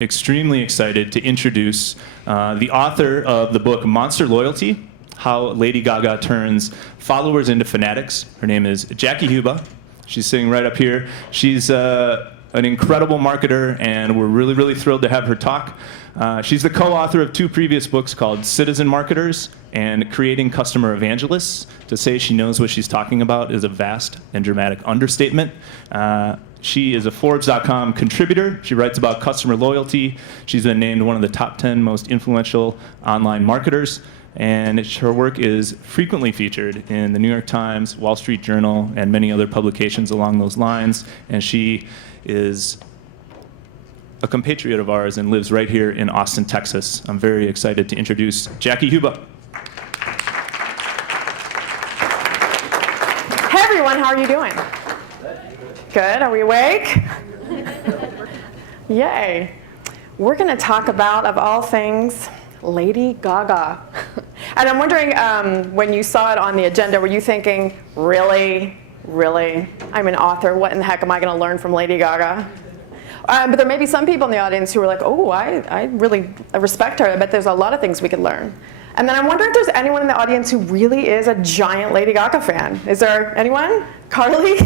Extremely excited to introduce the author of the book Monster Loyalty, How Lady Gaga Turns Followers into Fanatics. Her name is Jackie Huba. She's sitting right up here. She's an incredible marketer, and we're really, really thrilled to have her talk. She's the co-author of 2 previous books called Citizen Marketers and Creating Customer Evangelists. To say she knows what she's talking about is a vast and dramatic understatement. She is a Forbes.com contributor. She writes about customer loyalty. She's been named one of the top 10 most influential online marketers. And her work is frequently featured in the New York Times, Wall Street Journal, and many other publications along those lines. And she is a compatriot of ours and lives right here in Austin, Texas. I'm very excited to introduce Jackie Huba. Hey everyone, how are you doing? Good, are we awake? Yay. We're going to talk about, of all things, Lady Gaga. And I'm wondering, when you saw it on the agenda, were you thinking, really? Really? I'm an author, what in the heck am I going to learn from Lady Gaga? But there may be some people in the audience who are like, oh, I really respect her. I bet there's a lot of things we could learn. And then I wonder if there's anyone in the audience who really is a giant Lady Gaga fan. Is there anyone? Carly?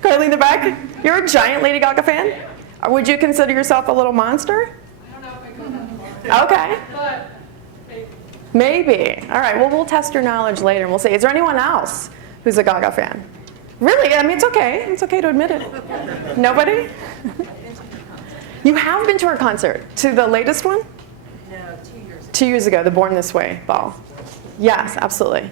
Carly in the back? You're a giant Lady Gaga fan? Or would you consider yourself a little monster? I don't know if I go that far. Okay. But Maybe. All right, well, we'll test your knowledge later and we'll see. Is there anyone else who's a Gaga fan? Really? I mean, it's okay. It's okay to admit it. Nobody? You have been to her concert. To the latest one? No, 2 years ago. 2 years ago, the Born This Way ball. Yes, absolutely.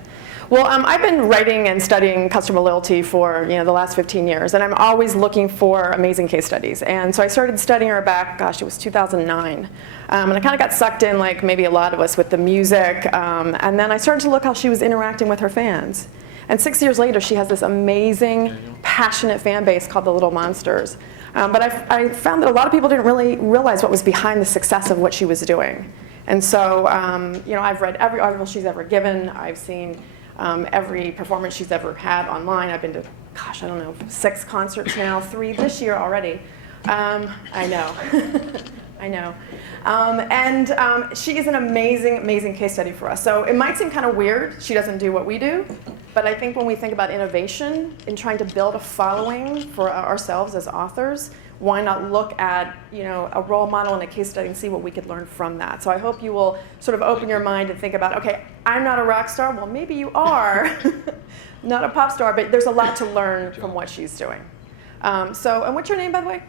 Well, I've been writing and studying customer loyalty for the last 15 years, and I'm always looking for amazing case studies. And so I started studying her back, gosh, it was 2009. And I kind of got sucked in, like maybe a lot of us, with the music. And then I started to look how she was interacting with her fans. And 6 years later, she has this amazing, passionate fan base called the Little Monsters. But I found that a lot of people didn't really realize what was behind the success of what she was doing. And so, I've read every article she's ever given. I've seen every performance she's ever had online. I've been to, gosh, I don't know, 6 concerts now, 3 this year already. I know. I know. She is an amazing, amazing case study for us. So it might seem kind of weird. She doesn't do what we do. But I think when we think about innovation in trying to build a following for ourselves as authors, why not look at a role model and a case study and see what we could learn from that? So I hope you will sort of open your mind and think about, okay, I'm not a rock star. Well, maybe you are. Not a pop star, but there's a lot to learn from what she's doing. And what's your name, by the way?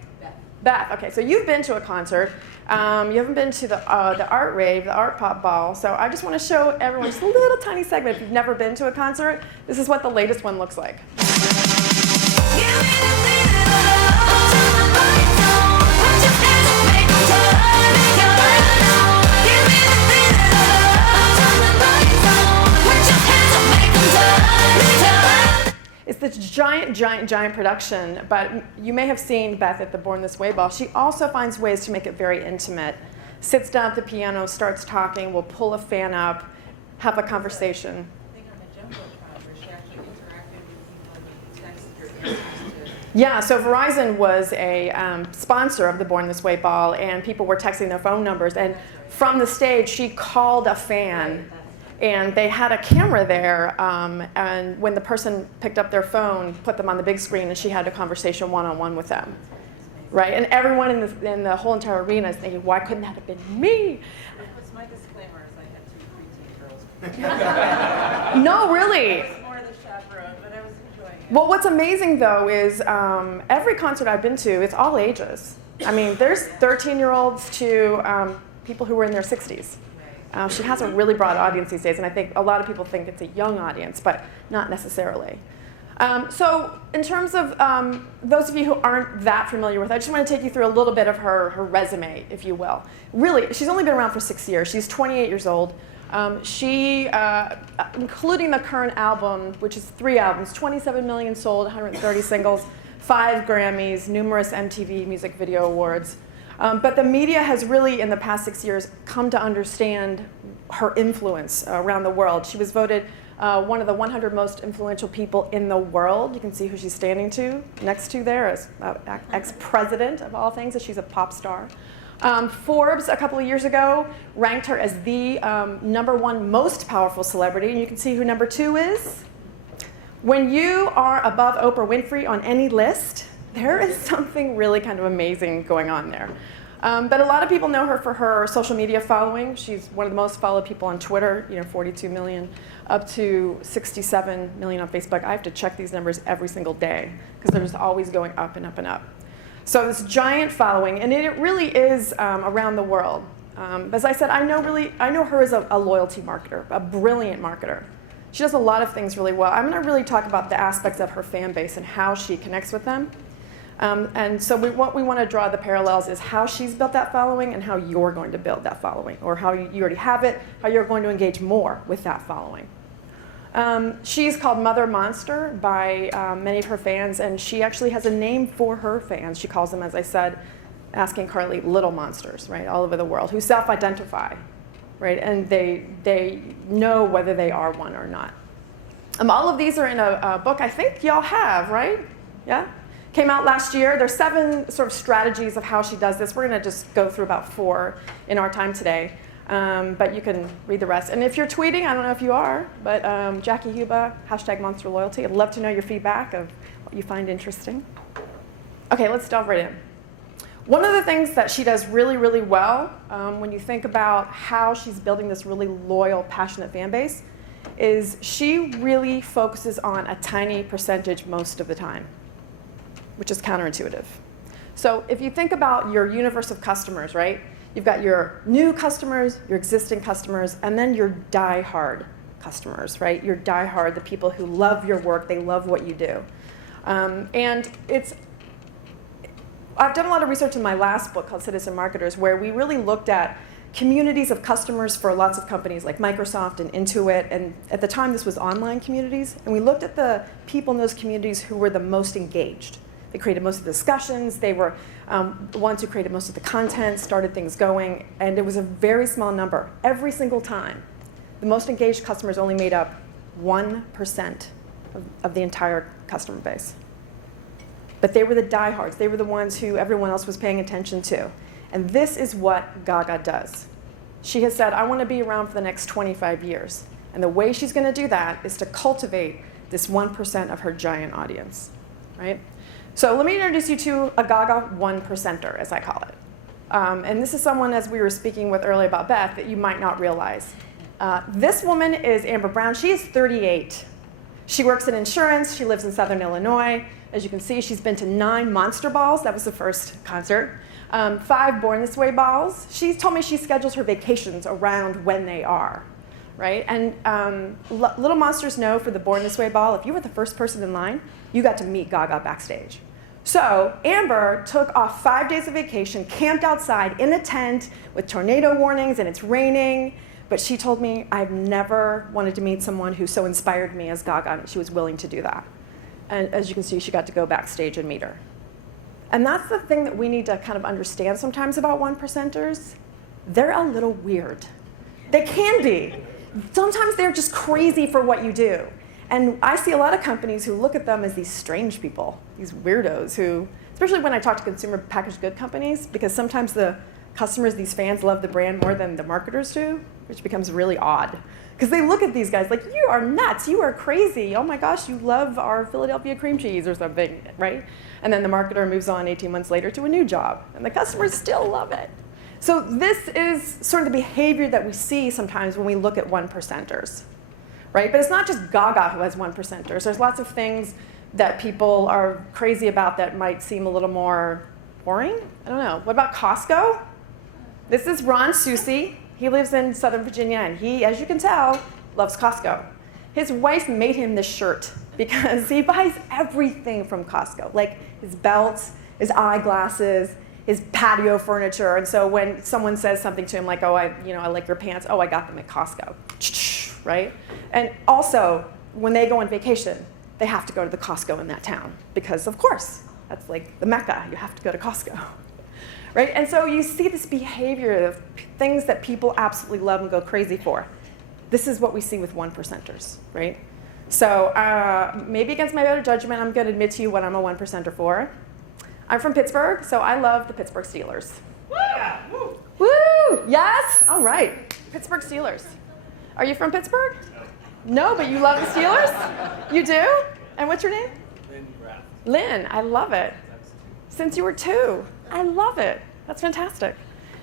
Beth. Okay, so you've been to a concert. You haven't been to the art rave, the art pop ball. So I just want to show everyone just a little tiny segment. If you've never been to a concert, this is what the latest one looks like. It's this giant, giant, giant production, but you may have seen Beth at the Born This Way ball. She also finds ways to make it very intimate. Sits down at the piano, starts talking, will pull a fan up, have a conversation. I think on the Jumbotron, where she actually interacted with people and texted her. Yeah, so Verizon was a sponsor of the Born This Way ball, and people were texting their phone numbers. And from the stage, she called a fan. And they had a camera there, and when the person picked up their phone, put them on the big screen, and she had a conversation one-on-one with them, right? And everyone in the whole entire arena is thinking, why couldn't that have been me? What's my disclaimer is I had 2 preteen girls. No, really. I was more the chaperone, but I was enjoying it. Well, what's amazing, though, is every concert I've been to, it's all ages. I mean, there's 13-year-olds to people who were in their 60s. She has a really broad audience these days, and I think a lot of people think it's a young audience, but not necessarily. So in terms of those of you who aren't that familiar with her, I just want to take you through a little bit of her resume, if you will. Really, she's only been around for 6 years. She's 28 years old. She, including the current album, which is 3 albums, 27 million sold, 130 singles, 5 Grammys, numerous MTV Music Video Awards. But the media has really, in the past 6 years, come to understand her influence around the world. She was voted one of the 100 most influential people in the world. You can see who she's standing next to there, as ex-president of all things, as she's a pop star. Forbes, a couple of years ago, ranked her as the #1 most powerful celebrity. And you can see who #2 is. When you are above Oprah Winfrey on any list, there is something really kind of amazing going on there. But a lot of people know her for her social media following. She's one of the most followed people on Twitter, 42 million, up to 67 million on Facebook. I have to check these numbers every single day because they're just always going up and up and up. So this giant following, and it really is around the world. As I said, I know her as a loyalty marketer, a brilliant marketer. She does a lot of things really well. I'm going to really talk about the aspects of her fan base and how she connects with them. And so what we want to draw the parallels is how she's built that following and how you're going to build that following, or how you already have it, how you're going to engage more with that following. She's called Mother Monster by many of her fans, and she actually has a name for her fans. She calls them, as I said, asking Carly, little monsters, right, all over the world, who self-identify, right, and they know whether they are one or not. All of these are in a book I think y'all have, right? Yeah? Came out last year. There's 7 sort of strategies of how she does this. We're going to just go through about 4 in our time today. But you can read the rest. And if you're tweeting, I don't know if you are, but Jackie Huba, #MonsterLoyalty. I'd love to know your feedback of what you find interesting. OK, let's delve right in. One of the things that she does really, really well when you think about how she's building this really loyal, passionate fan base is she really focuses on a tiny percentage most of the time, which is counterintuitive. So if you think about your universe of customers, right? You've got your new customers, your existing customers, and then your die-hard customers, right? Your die-hard, the people who love your work, they love what you do. And I've done a lot of research in my last book called Citizen Marketers, where we really looked at communities of customers for lots of companies like Microsoft and Intuit, and at the time this was online communities, and we looked at the people in those communities who were the most engaged. They created most of the discussions, they were the ones who created most of the content, started things going, and it was a very small number. Every single time, the most engaged customers only made up 1% of the entire customer base. But they were the diehards. They were the ones who everyone else was paying attention to. And this is what Gaga does. She has said, I want to be around for the next 25 years. And the way she's going to do that is to cultivate this 1% of her giant audience, right? So let me introduce you to a Gaga 1%er, as I call it. And this is someone, as we were speaking with earlier about Beth, that you might not realize. This woman is Amber Brown. She is 38. She works in insurance. She lives in Southern Illinois. As you can see, she's been to 9 Monster Balls. That was the first concert. 5 Born This Way balls. She's told me she schedules her vacations around when they are, right? And little monsters know for the Born This Way ball, if you were the first person in line, you got to meet Gaga backstage. So Amber took off 5 days of vacation, camped outside in a tent with tornado warnings, and it's raining. But she told me, I've never wanted to meet someone who so inspired me as Gaga, and she was willing to do that. And as you can see, she got to go backstage and meet her. And that's the thing that we need to kind of understand sometimes about 1%ers. They're a little weird. They can be. Sometimes they're just crazy for what you do. And I see a lot of companies who look at them as these strange people, these weirdos who, especially when I talk to consumer packaged good companies, because sometimes the customers, these fans, love the brand more than the marketers do, which becomes really odd. Because they look at these guys like, you are nuts, you are crazy. Oh my gosh, you love our Philadelphia cream cheese or something, right? And then the marketer moves on 18 months later to a new job, and the customers still love it. So this is sort of the behavior that we see sometimes when we look at 1%ers. Right? But it's not just Gaga who has 1%ers. There's lots of things that people are crazy about that might seem a little more boring. I don't know. What about Costco? This is Ron Susi. He lives in Southern Virginia, and he, as you can tell, loves Costco. His wife made him this shirt because he buys everything from Costco, like his belts, his eyeglasses, his patio furniture. And so when someone says something to him like, oh, I like your pants, oh, I got them at Costco. Right? And also, when they go on vacation, they have to go to the Costco in that town because, of course, that's like the Mecca. You have to go to Costco. Right? And so you see this behavior of things that people absolutely love and go crazy for. This is what we see with 1%ers, right? So maybe against my better judgment, I'm going to admit to you what I'm a 1%er for. I'm from Pittsburgh, so I love the Pittsburgh Steelers. Woo! Yes? All right. Pittsburgh Steelers. Are you from Pittsburgh? No, but you love the Steelers? You do? And what's your name? Lynn, I love it. Since you were 2. I love it. That's fantastic.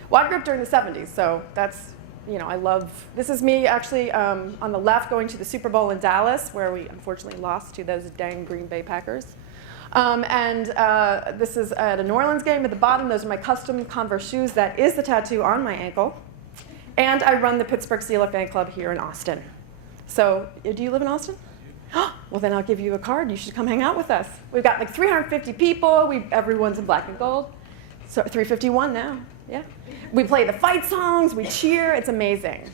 Well, I grew up during the 70s, so that's, I love, this is me actually on the left going to the Super Bowl in Dallas, where we unfortunately lost to those dang Green Bay Packers. This is at a New Orleans game at the bottom. Those are my custom Converse shoes. That is the tattoo on my ankle. And I run the Pittsburgh Steelers fan club here in Austin. So, do you live in Austin? Well, then I'll give you a card. You should come hang out with us. We've got like 350 people. Everyone's in black and gold. So 351 now, yeah. We play the fight songs. We cheer. It's amazing,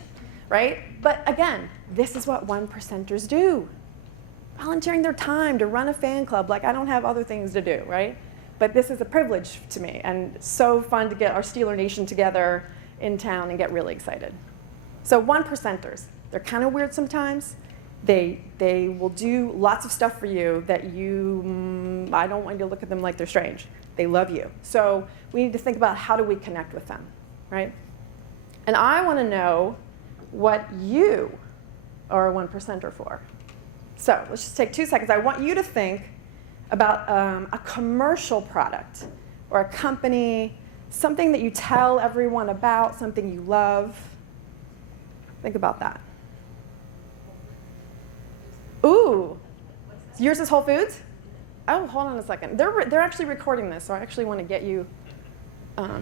right? But again, this is what 1%ers do. Volunteering their time to run a fan club. Like, I don't have other things to do, right? But this is a privilege to me, and so fun to get our Steeler Nation together in town and get really excited. So 1%ers, they're kind of weird sometimes. They will do lots of stuff for you that I don't want you to look at them like they're strange. They love you. So we need to think about how do we connect with them, right? And I want to know what you are a 1%er for. So let's just take 2 seconds. I want you to think about a commercial product or a company, something that you tell everyone about, something you love. Think about that. Ooh, yours is Whole Foods? Oh, hold on a second. They're actually recording this, so I actually want to get you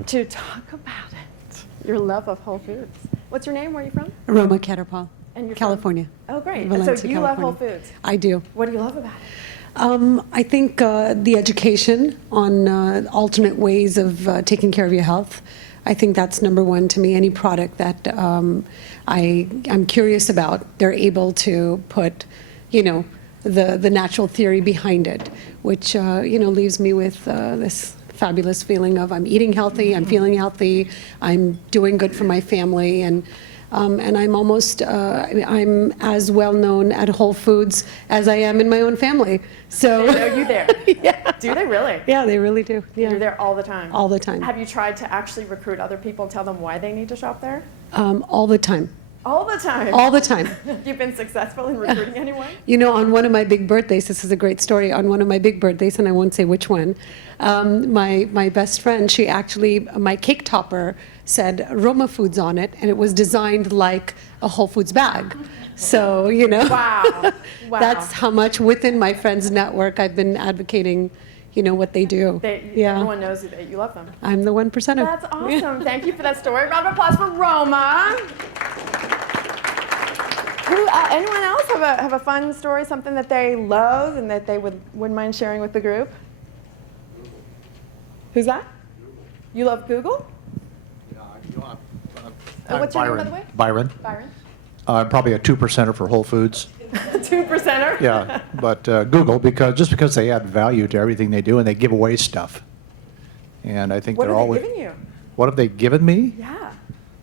to talk about it. Your love of Whole Foods. What's your name? Where are you from? Roma Caterpillar, And you're California. From? Oh, great. Valencia, And so you love Whole California. Foods. I do. What do you love about it? I think the education on alternate ways of taking care of your health. I think that's number one to me. Any product that I'm curious about, they're able to put, the natural theory behind it, which leaves me with this fabulous feeling of I'm eating healthy, I'm feeling healthy, I'm doing good for my family, and I'm almost I'm as well known at Whole Foods as I am in my own family. So They know you there. yeah. Do they really? Yeah, they really do. Yeah. You're there all the time. All the time. Have you tried to actually recruit other people and tell them why they need to shop there? All the time. All the time. All the time. You've been successful in recruiting anyone? On one of my big birthdays, this is a great story. On one of my big birthdays, and I won't say which one, my best friend, she actually, my cake topper said Roma Foods on it, and it was designed like a Whole Foods bag. So, Wow. Wow. that's how much within my friends' network I've been advocating, what they do. Everyone knows that you love them. I'm the 1%er. That's awesome. Thank you for that story. Round of applause for Roma. Anyone else have a fun story, something that they love and that they wouldn't mind sharing with the group? Who's that? You love Google? What's your name, by the way? Byron. Byron. I'm probably a 2%er for Whole Foods. 2%er? Yeah, but Google, just because they add value to everything they do and they give away stuff. And I think What they're are they always. giving you? What have they given me? Yeah.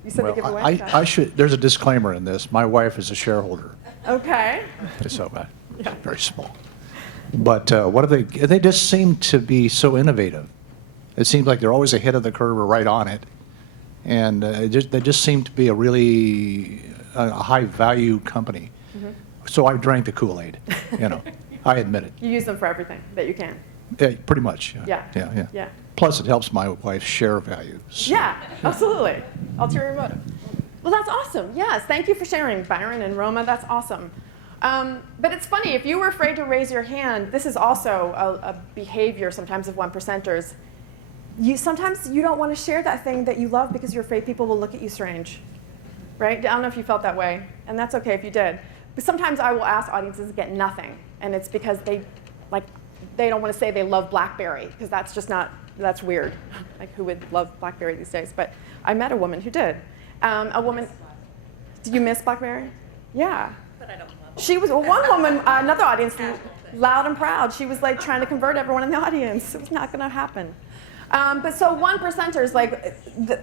You said Well, they give away I should. There's a disclaimer in this. My wife is a shareholder, Okay. so it's very small. But what have they? They just seem to be so innovative. It seems like they're always ahead of the curve or right on it, and they just seem to be a really high value company. So I drank the Kool-Aid. I admit it. You use them for everything that you can. Yeah, pretty much. Yeah. Yeah. Plus, it helps my wife's share value. So. Yeah, absolutely. Ulterior motive. Well, that's awesome. Yes, thank you for sharing, Byron and Roma. That's awesome. But it's funny, if you were afraid to raise your hand, this is also a behavior sometimes of 1%ers. Sometimes you don't want to share that thing that you love because you're afraid people will look at you strange. Right? I don't know if you felt that way, and that's okay if you did. But sometimes I will ask audiences to get nothing, and it's because they don't want to say they love BlackBerry, because that's just not, that's weird. Like, who would love BlackBerry these days? But I met a woman who did. A woman, did you miss BlackBerry? Yeah. But I don't love it. She was, one woman, another audience, loud and proud, she was like trying to convert everyone in the audience. It was not going to happen. But so 1%ers,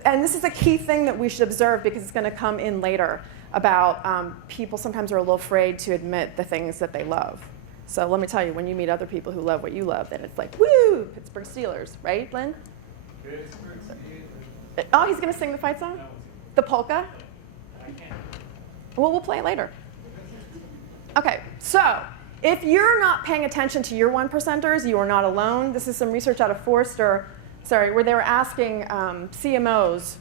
and this is a key thing that we should observe because it's going to come in later about people sometimes are a little afraid to admit the things that they love. So let me tell you, when you meet other people who love what you love, then it's like, woo, Pittsburgh Steelers, right, Lynn? Pittsburgh Steelers. Oh, he's going to sing the fight song? The polka? Well, we'll play it later. Okay, so if you're not paying attention to your one percenters, you are not alone. This is some research out of Forrester, where they were asking CMOs,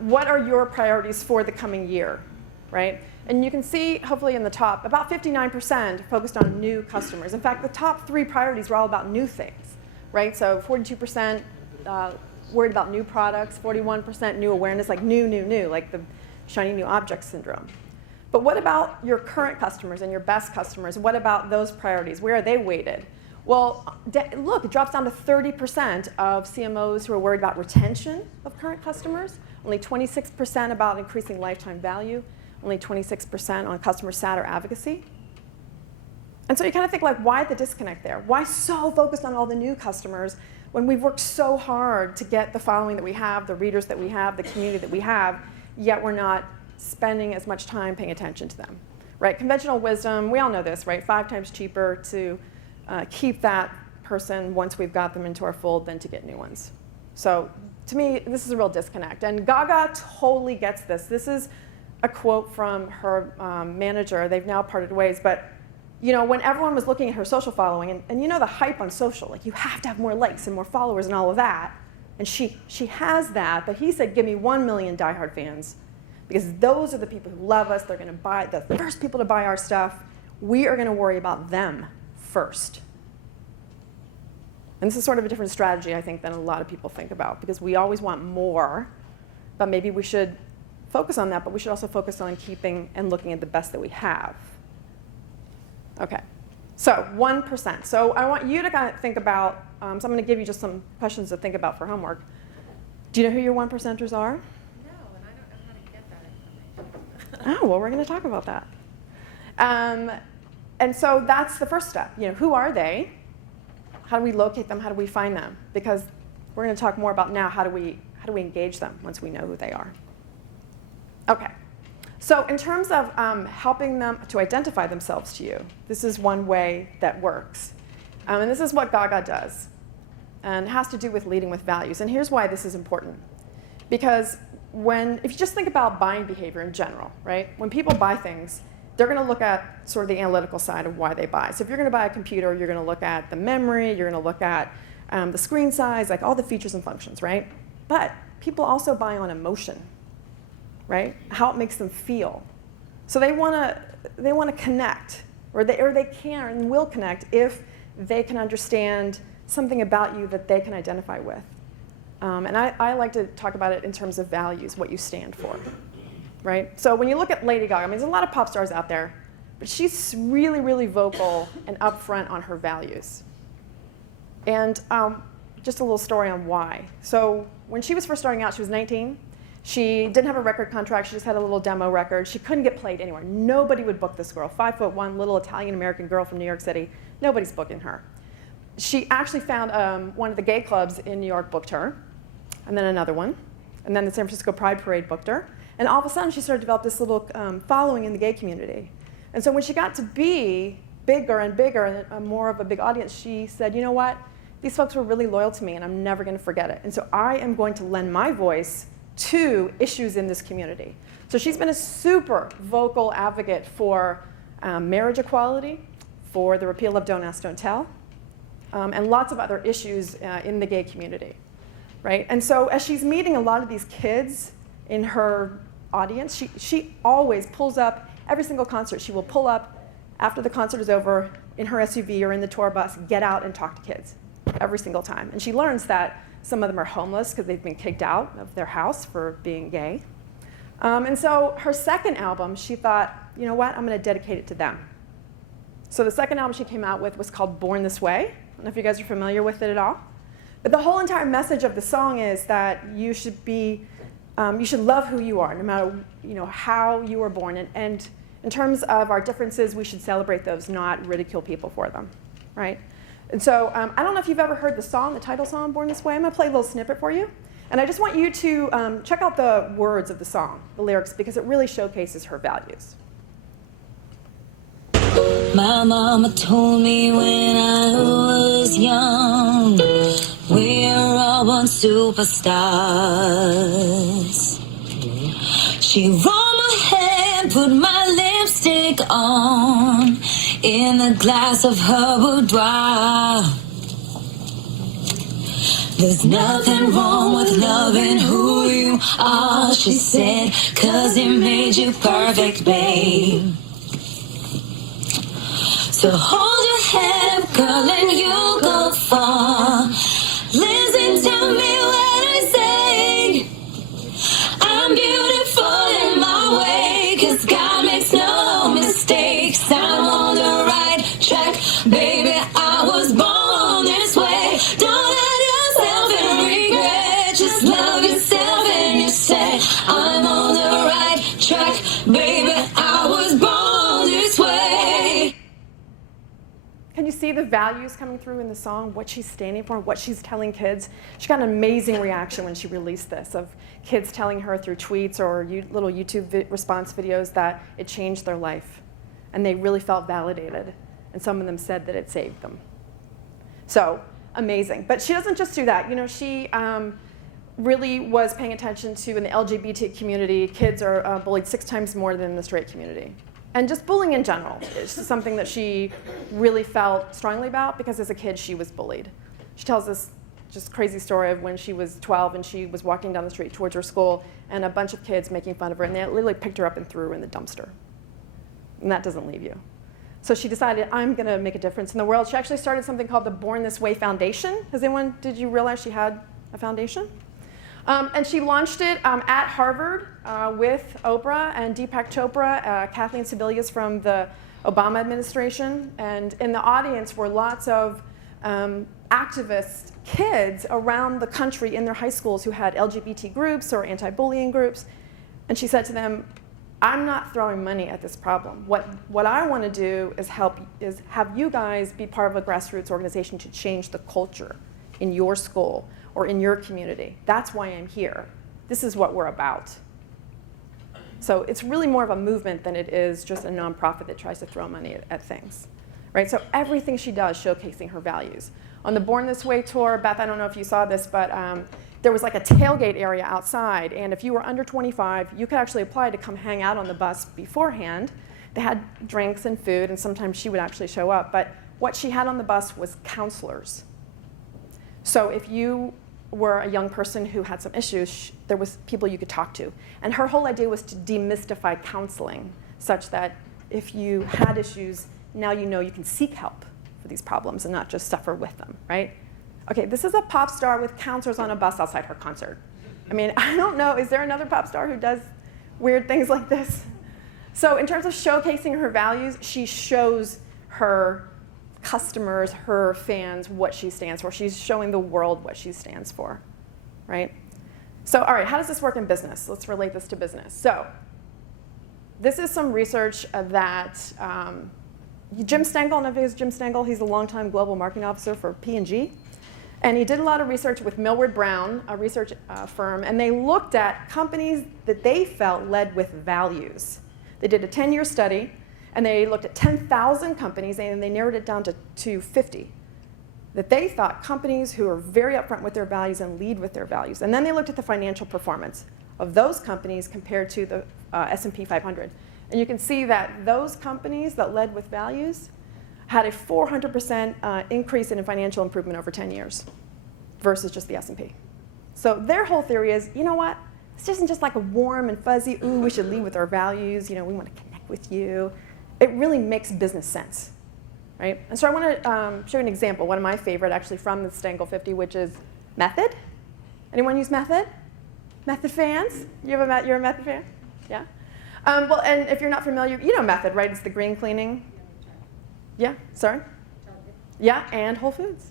what are your priorities for the coming year, right? And you can see, hopefully in the top, about 59% focused on new customers. In fact, the top 3 priorities were all about new things, right? So 42% worried about new products, 41% new awareness, like new, like the shiny new object syndrome. But what about your current customers and your best customers? What about those priorities? Where are they weighted? Well, look, it drops down to 30% of CMOs who are worried about retention of current customers, only 26% about increasing lifetime value, only 26% on customer sat or advocacy. And so you kind of think, like, why the disconnect there? Why so focused on all the new customers when we've worked so hard to get the following that we have, the readers that we have, the community that we have, yet we're not spending as much time paying attention to them, right? Conventional wisdom, we all know this, right? 5 times cheaper to keep that person once we've got them into our fold than to get new ones. So to me, this is a real disconnect. And Gaga totally gets this. This is a quote from her manager. They've now parted ways, but when everyone was looking at her social following, and the hype on social, like you have to have more likes and more followers and all of that, and she has that, but he said, give me 1 million diehard fans, because those are the people who love us. They're going to buy, the first people to buy our stuff. We are going to worry about them first. And this is sort of a different strategy, I think, than a lot of people think about, because we always want more, but maybe we should focus on that, but we should also focus on keeping and looking at the best that we have. Okay, so 1%. So I want you to kind of think about, so I'm going to give you just some questions to think about for homework. Do you know who your 1%ers are? No, and I don't know how to get that information. Oh, well, we're going to talk about that. And so that's the first step. Who are they? How do we locate them? How do we find them? Because we're going to talk more about now how do we engage them once we know who they are. Okay. So in terms of helping them to identify themselves to you, this is one way that works. And this is what Gaga does. And it has to do with leading with values. And here's why this is important. Because if you just think about buying behavior in general, right? When people buy things, they're going to look at sort of the analytical side of why they buy. So if you're going to buy a computer, you're going to look at the memory, you're going to look at the screen size, like all the features and functions, right? But people also buy on emotion, right? How it makes them feel. So they want to connect, or they can and will connect if they can understand something about you that they can identify with. And I like to talk about it in terms of values, what you stand for, right? So when you look at Lady Gaga, there's a lot of pop stars out there, but she's really, really vocal and upfront on her values. And just a little story on why. So when she was first starting out, she was 19. She didn't have a record contract. She just had a little demo record. She couldn't get played anywhere. Nobody would book this girl. 5'1", little Italian-American girl from New York City. Nobody's booking her. She actually found one of the gay clubs in New York booked her, and then another one. And then the San Francisco Pride Parade booked her. And all of a sudden, she started to develop this little following in the gay community. And so when she got to be bigger and bigger and more of a big audience, she said, you know what? These folks were really loyal to me, and I'm never going to forget it. And so I am going to lend my voice to issues in this community. So she's been a super vocal advocate for marriage equality, for the repeal of Don't Ask, Don't Tell, and lots of other issues in the gay community, right? And so as she's meeting a lot of these kids in her audience, she always pulls up, every single concert, she will pull up after the concert is over in her SUV or in the tour bus, get out and talk to kids every single time. And she learns that some of them are homeless because they've been kicked out of their house for being gay. And so her second album, she thought, you know what, I'm going to dedicate it to them. So the second album she came out with was called Born This Way. I don't know if you guys are familiar with it at all. But the whole entire message of the song is that you should love who you are, no matter how you were born. And in terms of our differences, we should celebrate those, not ridicule people for them, right? And so I don't know if you've ever heard the song, the title song, Born This Way. I'm going to play a little snippet for you. And I just want you to check out the words of the song, the lyrics, because it really showcases her values. My mama told me when I was young, we're all born on superstars. She rolled my hair, put my lipstick on in the glass of her boudoir. There's nothing wrong with loving who you are, she said, 'cause it made you perfect, babe. So hold your head up, girl, and you'll go far. Listen to me when I say I'm beautiful in my way, 'cause God makes no mistakes. I'm on the right track, baby, I was born this way. Don't hurt yourself and regret, just love yourself and you say I'm on the right track, baby, I was born this way. Can you see the values coming through in the song, what she's standing for, what she's telling kids? She got an amazing reaction when she released this, of kids telling her through tweets or little YouTube response videos that it changed their life. And they really felt validated. And some of them said that it saved them. So, amazing. But she doesn't just do that. You know, she really was paying attention to, in the LGBT community, kids are bullied 6 times more than in the straight community. And just bullying in general is something that she really felt strongly about, because as a kid she was bullied. She tells this just crazy story of when she was 12 and she was walking down the street towards her school and a bunch of kids making fun of her, and they literally picked her up and threw her in the dumpster. And that doesn't leave you. So she decided, I'm going to make a difference in the world. She actually started something called the Born This Way Foundation. Did you realize she had a foundation? And she launched it at Harvard with Oprah and Deepak Chopra, Kathleen Sebelius from the Obama administration. And in the audience were lots of activist kids around the country in their high schools who had LGBT groups or anti-bullying groups. And she said to them, I'm not throwing money at this problem. What I want to do is have you guys be part of a grassroots organization to change the culture in your school or in your community. That's why I'm here. This is what we're about. So it's really more of a movement than it is just a nonprofit that tries to throw money at things, right? So everything she does showcasing her values. On the Born This Way tour, Beth, I don't know if you saw this, but there was like a tailgate area outside, and if you were under 25, you could actually apply to come hang out on the bus beforehand. They had drinks and food, and sometimes she would actually show up, but what she had on the bus was counselors. So if you were a young person who had some issues, there was people you could talk to. And her whole idea was to demystify counseling, such that if you had issues, now you know you can seek help for these problems and not just suffer with them, right? Okay, this is a pop star with counselors on a bus outside her concert. I mean, I don't know, is there another pop star who does weird things like this? So in terms of showcasing her values, she shows her customers, her fans, what she stands for. She's showing the world what she stands for, right? So, all right, how does this work in business? Let's relate this to business. So, this is some research that Jim Stengel, I don't know if Jim Stengel, he's a longtime global marketing officer for P&G. And he did a lot of research with Millward Brown, a research firm, and they looked at companies that they felt led with values. They did a 10-year study, and they looked at 10,000 companies, and they narrowed it down to 50. That they thought companies who are very upfront with their values and lead with their values. And then they looked at the financial performance of those companies compared to the S&P 500. And you can see that those companies that led with values had a 400% increase in financial improvement over 10 years versus just the S&P. So their whole theory is, you know what? This isn't just like a warm and fuzzy, ooh, we should lead with our values, you know, we want to connect with you. It really makes business sense, right? And so I want to show you an example, one of my favorite actually from the Stengel 50, which is Method. Anyone use Method? Method fans? You're a Method fan? Yeah? Well, and if you're not familiar, you know Method, right? It's the green cleaning. Yeah, sorry? Yeah, and Whole Foods.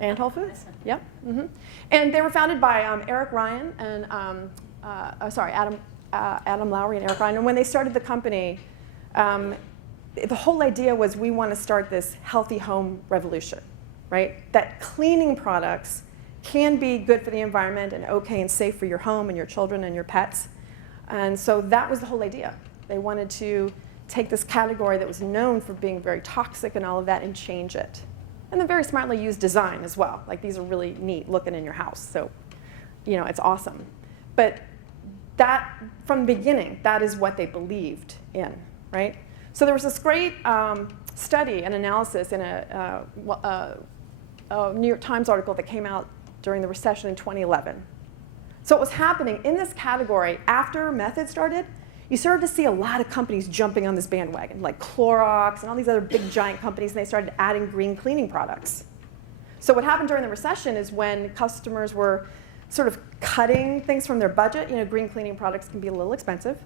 And Whole Foods, yep. Mm-hmm. And they were founded by Eric Ryan and, Adam Lowry and Eric Ryan. And when they started the company, the whole idea was we want to start this healthy home revolution, right? That cleaning products can be good for the environment and okay and safe for your home and your children and your pets. And so that was the whole idea. They wanted to take this category that was known for being very toxic and all of that and change it. And then very smartly used design as well. Like these are really neat looking in your house. So, it's awesome. But that, from the beginning, that is what they believed in, right? So there was this great study and analysis in a New York Times article that came out during the recession in 2011. So what was happening in this category after Method started, you started to see a lot of companies jumping on this bandwagon, like Clorox and all these other big giant companies, and they started adding green cleaning products. So what happened during the recession is when customers were sort of cutting things from their budget, green cleaning products can be a little expensive.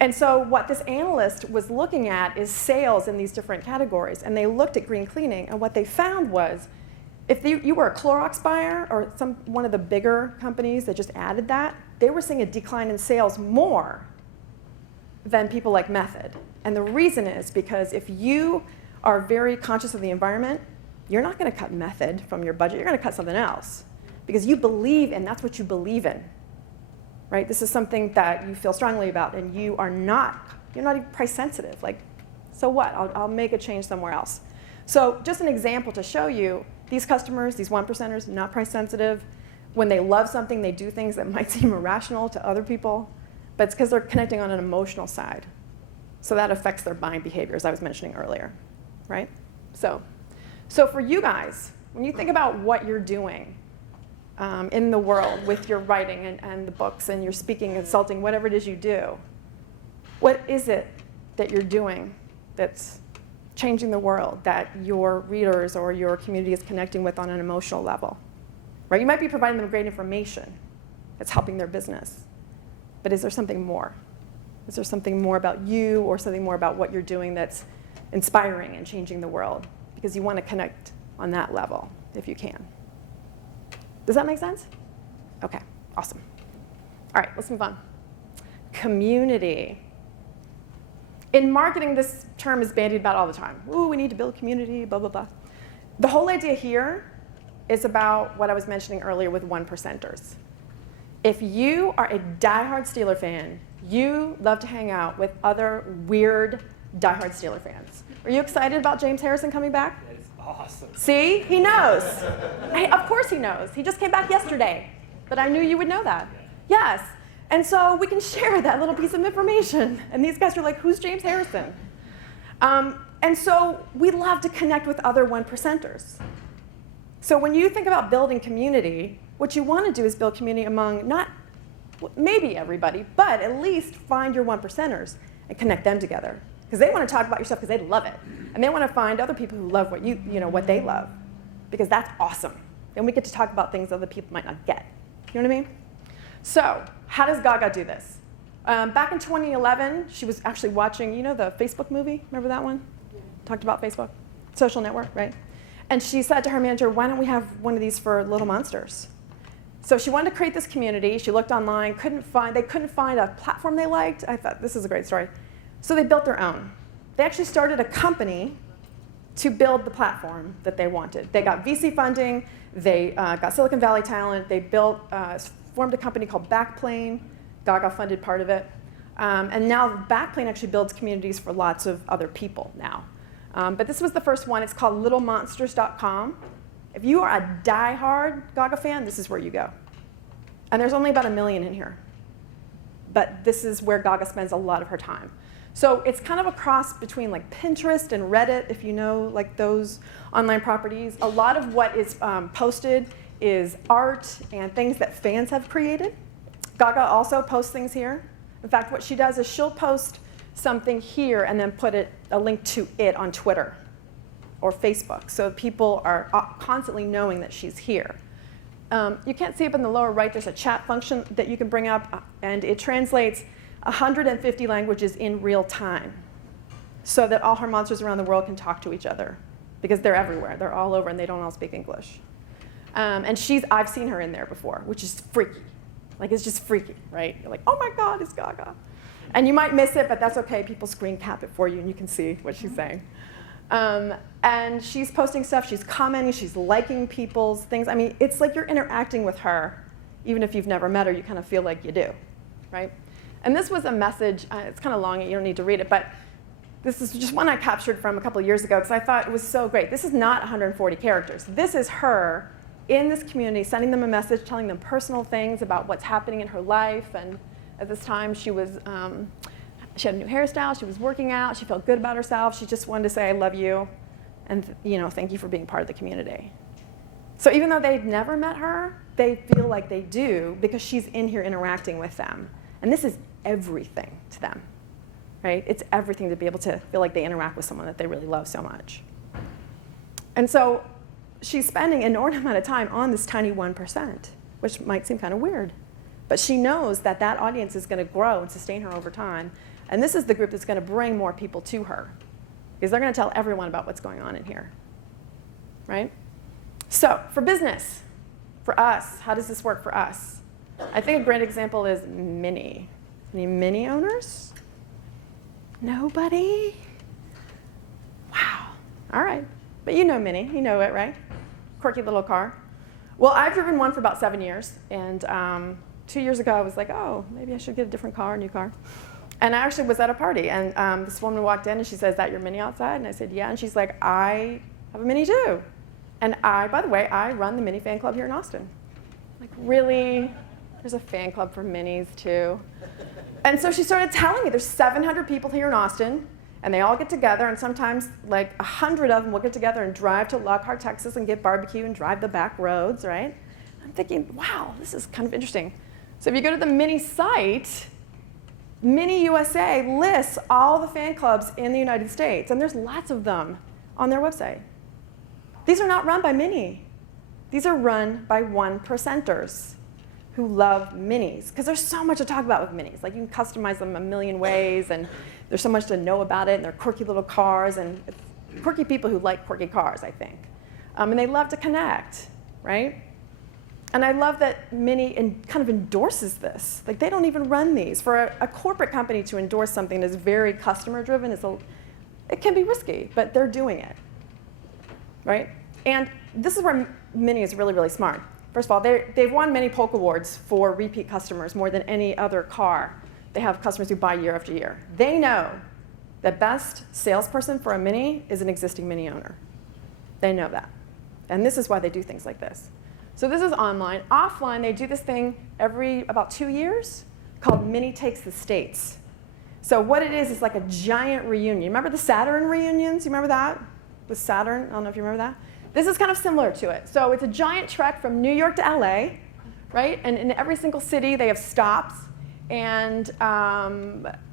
And so what this analyst was looking at is sales in these different categories, and they looked at green cleaning, and what they found was if you were a Clorox buyer or one of the bigger companies that just added that, they were seeing a decline in sales more than people like Method. And the reason is because if you are very conscious of the environment, you're not going to cut Method from your budget. You're going to cut something else because you believe in, that's what you believe in, right? This is something that you feel strongly about, and you're not even price sensitive. Like, so what? I'll make a change somewhere else. So just an example to show you, these customers, these 1%ers, not price sensitive. When they love something, they do things that might seem irrational to other people, but it's because they're connecting on an emotional side. So that affects their buying behavior, as I was mentioning earlier, right? So for you guys, when you think about what you're doing in the world with your writing and the books and your speaking, consulting, whatever it is you do, what is it that you're doing that's changing the world, that your readers or your community is connecting with on an emotional level, right? You might be providing them great information that's helping their business, but is there something more? Is there something more about you or something more about what you're doing that's inspiring and changing the world? Because you want to connect on that level if you can. Does that make sense? Okay, awesome. All right, let's move on. Community. In marketing, this term is bandied about all the time. Ooh, we need to build community, blah, blah, blah. The whole idea here is about what I was mentioning earlier with 1%ers. If you are a diehard Steeler fan, you love to hang out with other weird diehard Steeler fans. Are you excited about James Harrison coming back? It's awesome. See, he knows. Of course he knows. He just came back yesterday, but I knew you would know that. Yes. And so we can share that little piece of information. And these guys are like, who's James Harrison? And so we love to connect with other 1%ers. So when you think about building community, what you want to do is build community among not maybe everybody, but at least find your 1%ers and connect them together. Because they want to talk about your stuff because they love it. And they want to find other people who love what what they love. Because that's awesome. Then we get to talk about things other people might not get. You know what I mean? So how does Gaga do this? Back in 2011, she was actually watching, the Facebook movie? Remember that one? Yeah. Talked about Facebook? Social network, right? And she said to her manager, why don't we have one of these for Little Monsters? So she wanted to create this community. She looked online, they couldn't find a platform they liked. I thought, this is a great story. So they built their own. They actually started a company to build the platform that they wanted. They got VC funding. They got Silicon Valley talent. They formed a company called Backplane. Gaga funded part of it. And now Backplane actually builds communities for lots of other people now. But this was the first one. It's called littlemonsters.com. If you are a diehard Gaga fan, this is where you go. And there's only about 1 million in here. But this is where Gaga spends a lot of her time. So it's kind of a cross between like Pinterest and Reddit, if you know like those online properties. A lot of what is posted is art and things that fans have created. Gaga also posts things here. In fact, what she does is she'll post something here and then put a link to it on Twitter or Facebook, so people are constantly knowing that she's here. You can't see up in the lower right, there's a chat function that you can bring up, and it translates 150 languages in real time so that all her monsters around the world can talk to each other, because they're everywhere. They're all over, and they don't all speak English. And I've seen her in there before, which is freaky. Like, it's just freaky, right? You're like, oh my God, it's Gaga. And you might miss it, but that's okay. People screen cap it for you, and you can see what she's saying. And she's posting stuff. She's commenting. She's liking people's things. I mean, it's like you're interacting with her. Even if you've never met her, you kind of feel like you do, right? And this was a message. It's kind of long. You don't need to read it. But This is just one I captured from a couple of years ago because I thought it was so great. This is not 140 characters. This is her in this community, sending them a message, telling them personal things about what's happening in her life. And at this time, she had a new hairstyle. She was working out. She felt good about herself. She just wanted to say, I love you, and thank you for being part of the community. So even though they've never met her, they feel like they do because she's in here interacting with them. And this is everything to them, right? It's everything to be able to feel like they interact with someone that they really love so much. And so she's spending an inordinate amount of time on this tiny 1%, which might seem kind of weird. But she knows that that audience is going to grow and sustain her over time. And this is the group that's going to bring more people to her, because they're going to tell everyone about what's going on in here, right? So for business, for us, how does this work for us? I think a great example is Mini. Any Mini owners? Nobody? Wow. All right. But you know Mini. You know it, right? Quirky little car. Well, I've driven one for about 7 years. And 2 years ago, I was like, oh, maybe I should get a different car, a new car. And I actually was at a party. And this woman walked in, and she says, is that your Mini outside? And I said, yeah. And she's like, I have a Mini, too. And by the way, I run the Mini fan club here in Austin. Like, really? There's a fan club for Minis, too. And so she started telling me there's 700 people here in Austin, and they all get together, and sometimes like 100 of them will get together and drive to Lockhart, Texas, and get barbecue and drive the back roads, right? I'm thinking, wow, this is kind of interesting. So if you go to the Mini site, Mini USA lists all the fan clubs in the United States, and there's lots of them on their website. These are not run by Mini. These are run by 1%ers who love Minis, because there's so much to talk about with Minis. Like, you can customize them a million ways, and there's so much to know about it, and they're quirky little cars, and quirky people who like quirky cars, I think. And they love to connect, right? And I love that Mini kind of endorses this. Like, they don't even run these. For a corporate company to endorse something that's very customer-driven, it can be risky, but they're doing it, right? And this is where Mini is really, really smart. First of all, they've won many Polk Awards for repeat customers more than any other car. They have customers who buy year after year. They know the best salesperson for a Mini is an existing Mini owner. They know that. And this is why they do things like this. So this is online. Offline, they do this thing every about 2 years called Mini Takes the States. So what it is like a giant reunion. Remember the Saturn reunions? You remember that? With Saturn? I don't know if you remember that. This is kind of similar to it. So it's a giant trek from New York to LA, right? And in every single city, they have stops. And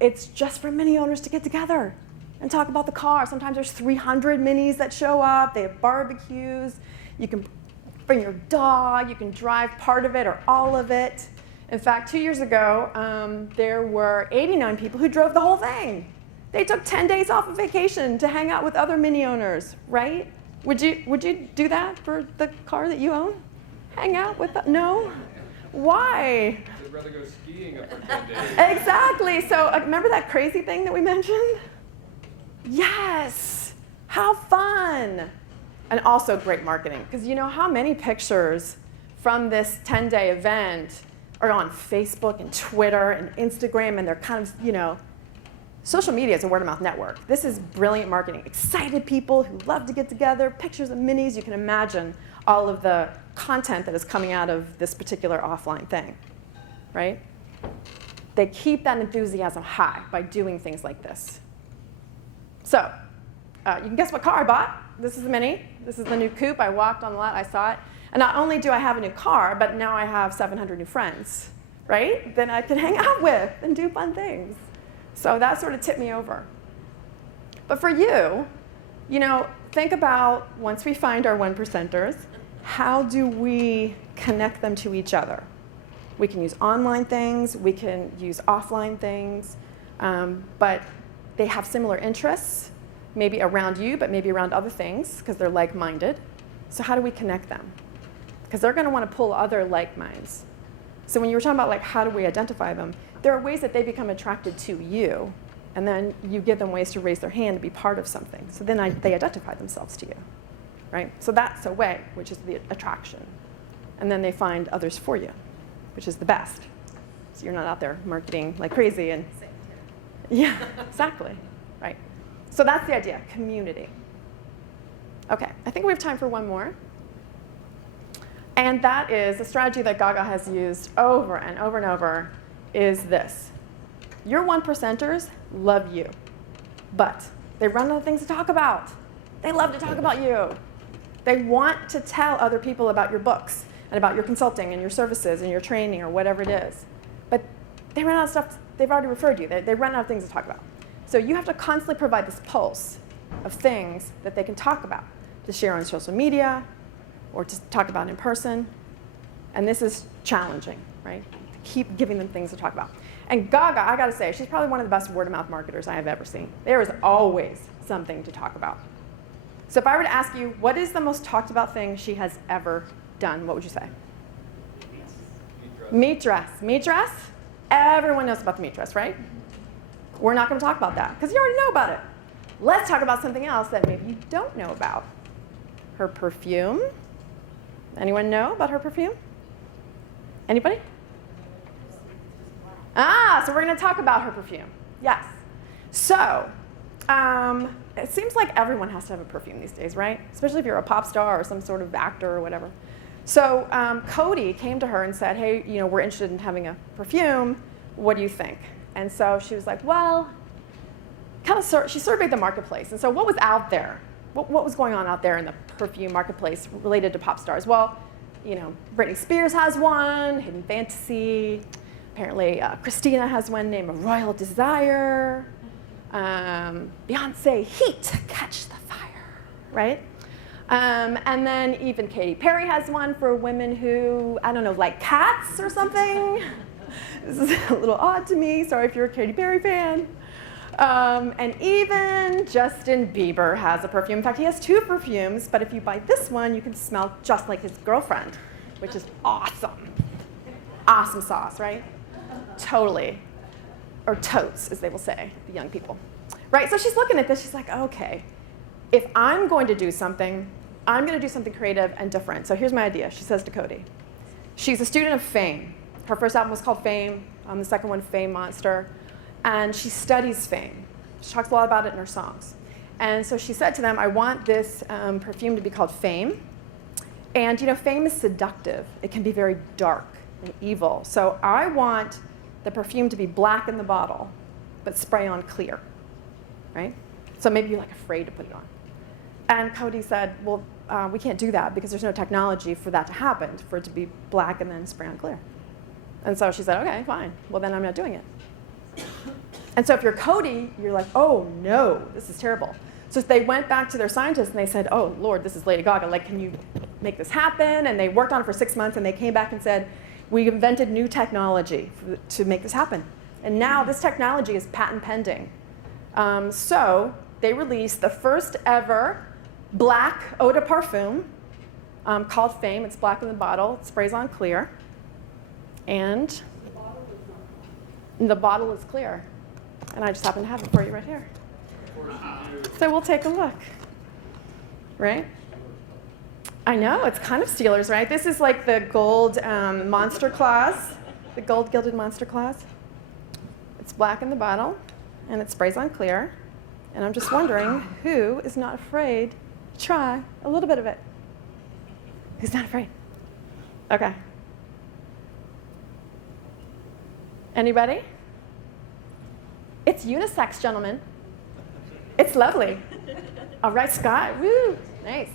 it's just for Mini owners to get together and talk about the car. Sometimes there's 300 Minis that show up. They have barbecues. You can bring your dog. You can drive part of it or all of it. In fact, 2 years ago, there were 89 people who drove the whole thing. They took 10 days off of vacation to hang out with other Mini owners, right? Would you do that for the car that you own? Hang out with no? Why? I'd rather go skiing for 10 days. Exactly. So remember that crazy thing that we mentioned? Yes. How fun. And also great marketing. Because you know how many pictures from this 10-day event are on Facebook and Twitter and Instagram, and they're kind of, social media is a word-of-mouth network. This is brilliant marketing. Excited people who love to get together, pictures of Minis. You can imagine all of the content that is coming out of this particular offline thing, right? They keep that enthusiasm high by doing things like this. So you can guess what car I bought. This is the Mini. This is the new coupe. I walked on the lot. I saw it. And not only do I have a new car, but now I have 700 new friends, right? That I can hang out with and do fun things. So that sort of tipped me over. But for you, think about once we find our 1%ers, how do we connect them to each other? We can use online things. We can use offline things. But they have similar interests, maybe around you, but maybe around other things, because they're like-minded. So how do we connect them? Because they're going to want to pull other like minds. So when you were talking about how do we identify them, there are ways that they become attracted to you, and then you give them ways to raise their hand to be part of something. So then they identify themselves to you, right? So that's a way, which is the attraction. And then they find others for you, which is the best. So you're not out there marketing like crazy. And yeah, exactly, right. So that's the idea, community. Okay, I think we have time for one more. And that is a strategy that Gaga has used over and over and over is this. Your 1%ers love you, but they run out of things to talk about. They love to talk about you. They want to tell other people about your books and about your consulting and your services and your training or whatever it is. But they run out of stuff, they've already referred you. They run out of things to talk about. So you have to constantly provide this pulse of things that they can talk about, to share on social media or to talk about in person. And this is challenging, right? Keep giving them things to talk about. And Gaga, I gotta say, she's probably one of the best word-of-mouth marketers I have ever seen. There is always something to talk about. So if I were to ask you, what is the most talked about thing she has ever done, what would you say? Meat dress. Meat dress? Everyone knows about the meat dress, right? We're not gonna talk about that, because you already know about it. Let's talk about something else that maybe you don't know about. Her perfume. Anyone know about her perfume? Anybody? So we're going to talk about her perfume. Yes. So it seems like everyone has to have a perfume these days, right? Especially if you're a pop star or some sort of actor or whatever. So Cody came to her and said, hey, we're interested in having a perfume. What do you think? And so she was like, well, she surveyed the marketplace. And so what was out there? What was going on out there in the perfume marketplace related to pop stars? Well, Britney Spears has one, Hidden Fantasy. Apparently, Christina has one named Royal Desire. Beyonce, Heat, Catch the Fire, right? And then even Katy Perry has one for women who, I don't know, like cats or something. This is a little odd to me. Sorry if you're a Katy Perry fan. And even Justin Bieber has a perfume. In fact, he has 2 perfumes, but if you buy this one, you can smell just like his girlfriend, which is awesome. Awesome sauce, right? Totally. Or totes, as they will say, the young people. Right, so she's looking at this, she's like, okay, if I'm going to do something, I'm going to do something creative and different. So here's my idea, she says to Cody. She's a student of Fame. Her first album was called Fame, the second one, Fame Monster. And she studies fame. She talks a lot about it in her songs. And so she said to them, I want this perfume to be called Fame. And fame is seductive. It can be very dark and evil. So I want the perfume to be black in the bottle, but spray on clear, right? So maybe you're afraid to put it on. And Cody said, well, we can't do that because there's no technology for that to happen, for it to be black and then spray on clear. And so she said, okay, fine. Well, then I'm not doing it. And so if you're Cody, you're like, oh no, this is terrible. So they went back to their scientists and they said, oh Lord, this is Lady Gaga, can you make this happen? And they worked on it for 6 months and they came back and said, we invented new technology to make this happen. And now this technology is patent pending. So they released the first ever black eau de parfum called Fame. It's black in the bottle, it sprays on clear. And the bottle is clear. And I just happen to have it for you right here. So we'll take a look. Right? I know, it's kind of Steelers, right? This is like the gold monster class, the gold gilded monster class. It's black in the bottle, and it sprays on clear. And I'm just wondering who is not afraid to try a little bit of it? Who's not afraid? Okay. Anybody? It's unisex, gentlemen. It's lovely. All right, Scott. Woo, nice.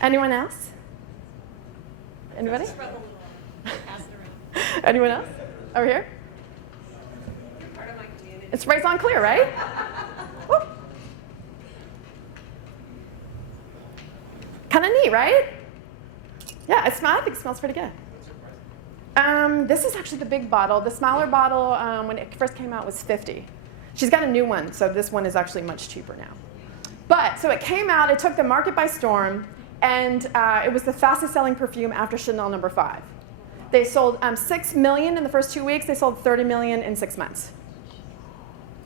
Anyone else? Anybody? Anyone else? Over here? It sprays on clear, right? Whoop. Kind of neat, right? Yeah, I think it smells pretty good. This is actually the big bottle. The smaller bottle, when it first came out, was $50. She's got a new one, so this one is actually much cheaper now. But, so it came out, it took the market by storm, and it was the fastest selling perfume after Chanel No. 5. They sold 6 million in the first 2 weeks. They sold 30 million in 6 months.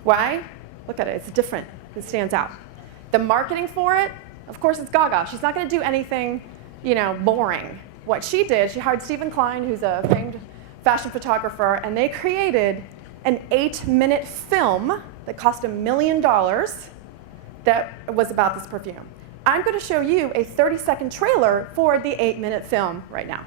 Why? Look at it, it's different. It stands out. The marketing for it, of course, it's Gaga. She's not going to do anything, boring. What she did, she hired Stephen Klein, who's a famed fashion photographer, and they created an 8-minute film that cost $1 million that was about this perfume. I'm going to show you a 30-second trailer for the 8-minute film right now.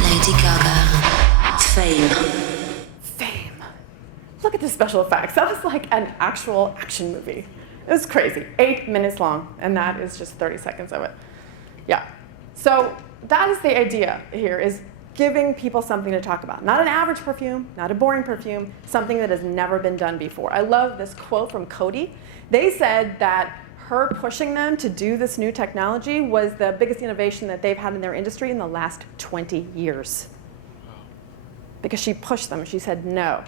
Lady Gaga, Fame. Fame. Look at the special effects. That was like an actual action movie. It was crazy. 8 minutes long, and that is just 30 seconds of it. Yeah. So that is the idea here, is giving people something to talk about. Not an average perfume, not a boring perfume, something that has never been done before. I love this quote from Coty. They said that her pushing them to do this new technology was the biggest innovation that they've had in their industry in the last 20 years. Because she pushed them. She said, no,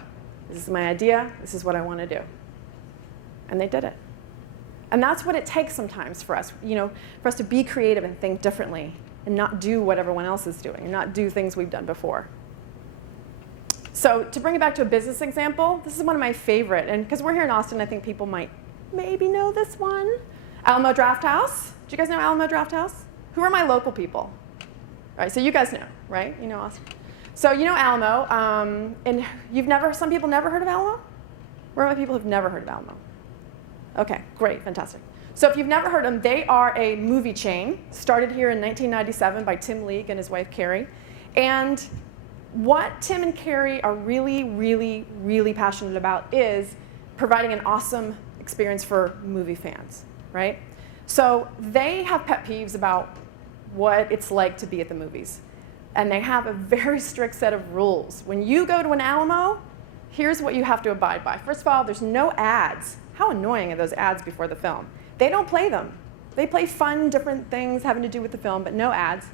this is my idea. This is what I want to do. And they did it. And that's what it takes sometimes for us, for us to be creative and think differently and not do what everyone else is doing and not do things we've done before. So to bring it back to a business example, this is one of my favorite. And because we're here in Austin, I think people might maybe know this one. Alamo Drafthouse. Do you guys know Alamo Drafthouse? Who are my local people? All right, so you guys know, right? You know Austin. So you know Alamo, and some people never heard of Alamo? Where are my people who've never heard of Alamo? Okay, great, fantastic. So if you've never heard of them, they are a movie chain, started here in 1997 by Tim League and his wife Carrie. And what Tim and Carrie are really, really, really passionate about is providing an awesome experience for movie fans, right? So they have pet peeves about what it's like to be at the movies. And they have a very strict set of rules. When you go to an Alamo, here's what you have to abide by. First of all, there's no ads. How annoying are those ads before the film? They don't play them. They play fun, different things having to do with the film, but no ads.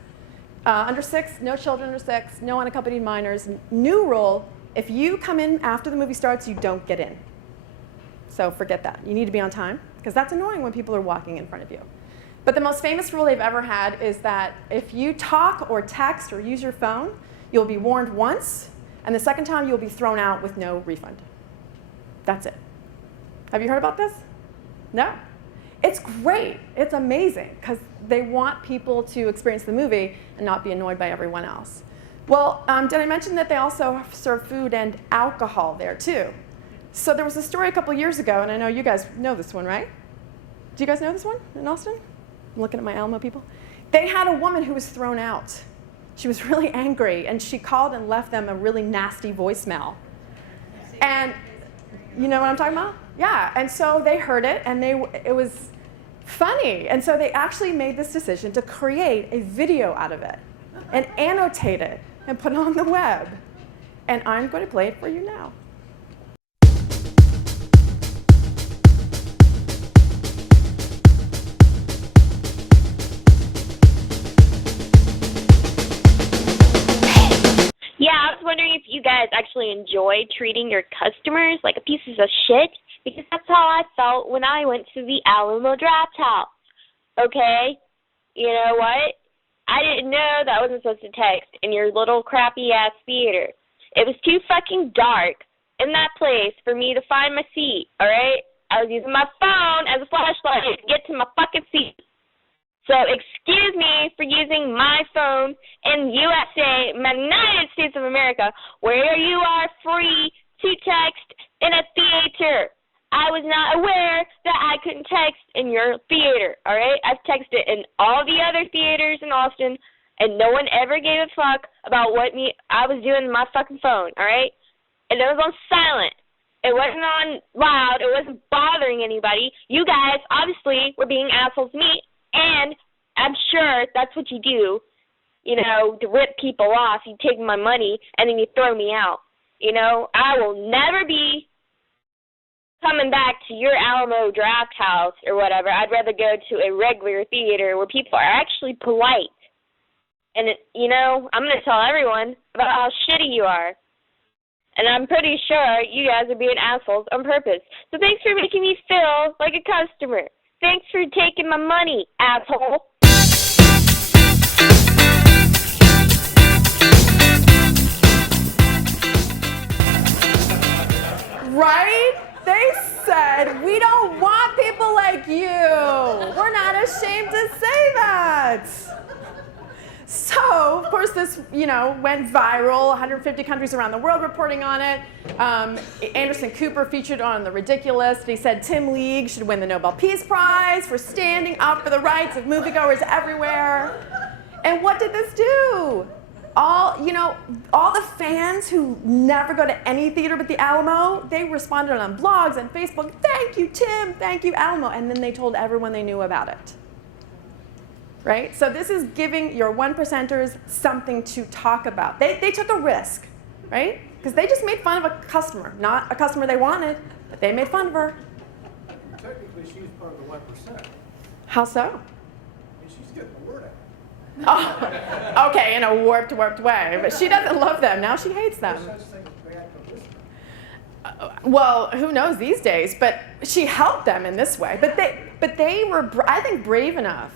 Under 6, no children under 6, no unaccompanied minors. New rule, if you come in after the movie starts, you don't get in. So forget that. You need to be on time, because that's annoying when people are walking in front of you. But the most famous rule they've ever had is that if you talk or text or use your phone, you'll be warned once, and the second time you'll be thrown out with no refund. That's it. Have you heard about this? No. It's great. It's amazing, because they want people to experience the movie and not be annoyed by everyone else. Well, did I mention that they also serve food and alcohol there, too? So there was a story a couple years ago, and I know you guys know this one, right? Do you guys know this one in Austin? I'm looking at my Alamo people. They had a woman who was thrown out. She was really angry, and she called and left them a really nasty voicemail. And you know what I'm talking about? Yeah, and so they heard it, and it was funny. And so they actually made this decision to create a video out of it and annotate it and put it on the web. And I'm going to play it for you now. Yeah, I was wondering if you guys actually enjoy treating your customers like pieces of shit, because that's how I felt when I went to the Alamo Drafthouse. Okay? You know what? I didn't know that I wasn't supposed to text in your little crappy-ass theater. It was too fucking dark in that place for me to find my seat, all right? I was using my phone as a flashlight to get to my fucking seat. So excuse me for using my phone in USA, United States of America, where you are free to text in a theater. I was not aware that I couldn't text in your theater, all right? I've texted in all the other theaters in Austin, and no one ever gave a fuck about what I was doing on my fucking phone, all right? And it was on silent. It wasn't on loud. It wasn't bothering anybody. You guys obviously were being assholes to me, and I'm sure that's what you do, to rip people off. You take my money, and then you throw me out. I will never be coming back to your Alamo Drafthouse or whatever. I'd rather go to a regular theater where people are actually polite. And, I'm going to tell everyone about how shitty you are. And I'm pretty sure you guys are being assholes on purpose. So thanks for making me feel like a customer. Thanks for taking my money, asshole. Right? They said, we don't want people like you. We're not ashamed to say that. So, of course, this, went viral. 150 countries around the world reporting on it. Anderson Cooper featured on The Ridiculous. He said Tim League should win the Nobel Peace Prize for standing up for the rights of moviegoers everywhere. And what did this do? All the fans who never go to any theater but the Alamo, they responded on blogs and Facebook, thank you, Tim, thank you, Alamo. And then they told everyone they knew about it. Right? So this is giving your 1%ers something to talk about. They took a risk, right? Because they just made fun of a customer, not a customer they wanted, but they made fun of her. Technically, she's part of the 1%. How so? She's getting the word out. Oh, okay, in a warped way. But she doesn't love them. Now she hates them. Well, who knows these days? But she helped them in this way. But they were, I think, brave enough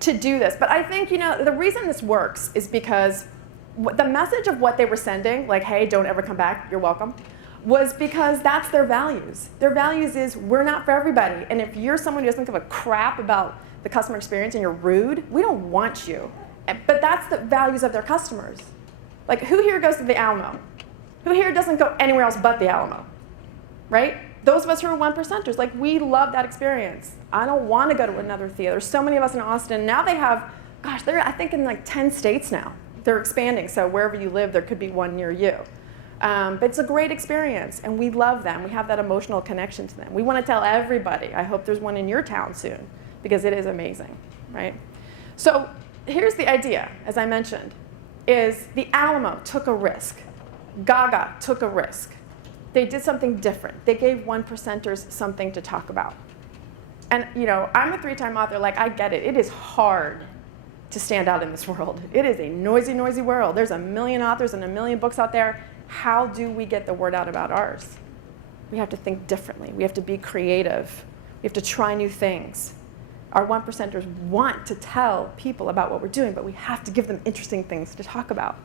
to do this. But I think, the reason this works is because the message of what they were sending, like, hey, don't ever come back, you're welcome, was because that's their values. Their values is, we're not for everybody. And if you're someone who doesn't give a crap about the customer experience and you're rude, we don't want you. But that's the values of their customers. Like, who here goes to the Alamo? Who here doesn't go anywhere else but the Alamo? Right? Those of us who are 1%ers, like, we love that experience. I don't want to go to another theater. There's so many of us in Austin. Now they have, gosh, they're, I think, in like 10 states now. They're expanding, so wherever you live, there could be one near you. But it's a great experience, and we love them. We have that emotional connection to them. We want to tell everybody, I hope there's one in your town soon, because it is amazing, right? So here's the idea, as I mentioned, is the Alamo took a risk. Gaga took a risk. They did something different. They gave 1%ers something to talk about. And I'm a 3-time author, like, I get it. It is hard to stand out in this world. It is a noisy, noisy world. There's a million authors and a million books out there. How do we get the word out about ours? We have to think differently. We have to be creative. We have to try new things. Our 1%ers want to tell people about what we're doing, but we have to give them interesting things to talk about.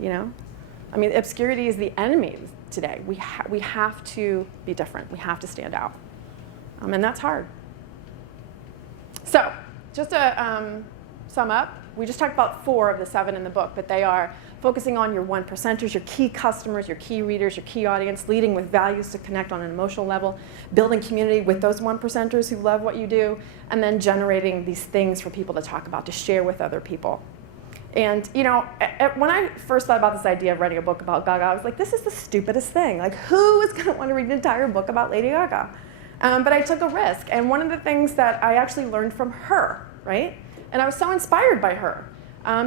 I mean, obscurity is the enemy today. We have to be different. We have to stand out. And that's hard. So just to sum up, we just talked about 4 of the 7 in the book, but they are focusing on your 1%ers, your key customers, your key readers, your key audience, leading with values to connect on an emotional level, building community with those 1%ers who love what you do, and then generating these things for people to talk about, to share with other people. And when I first thought about this idea of writing a book about Gaga, I was like, this is the stupidest thing. Like, who is going to want to read an entire book about Lady Gaga? But I took a risk. And one of the things that I actually learned from her, right? And I was so inspired by her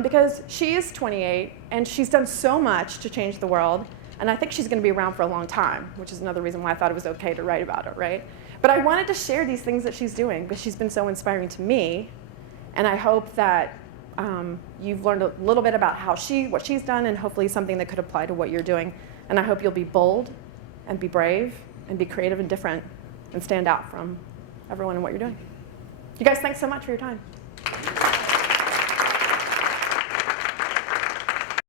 because she is 28 and she's done so much to change the world. And I think she's going to be around for a long time, which is another reason why I thought it was okay to write about her, right? But I wanted to share these things that she's doing because she's been so inspiring to me. And I hope that you've learned a little bit about what she's done, and hopefully something that could apply to what you're doing. And I hope you'll be bold and be brave and be creative and different and stand out from everyone in what you're doing. You guys, thanks so much for your time.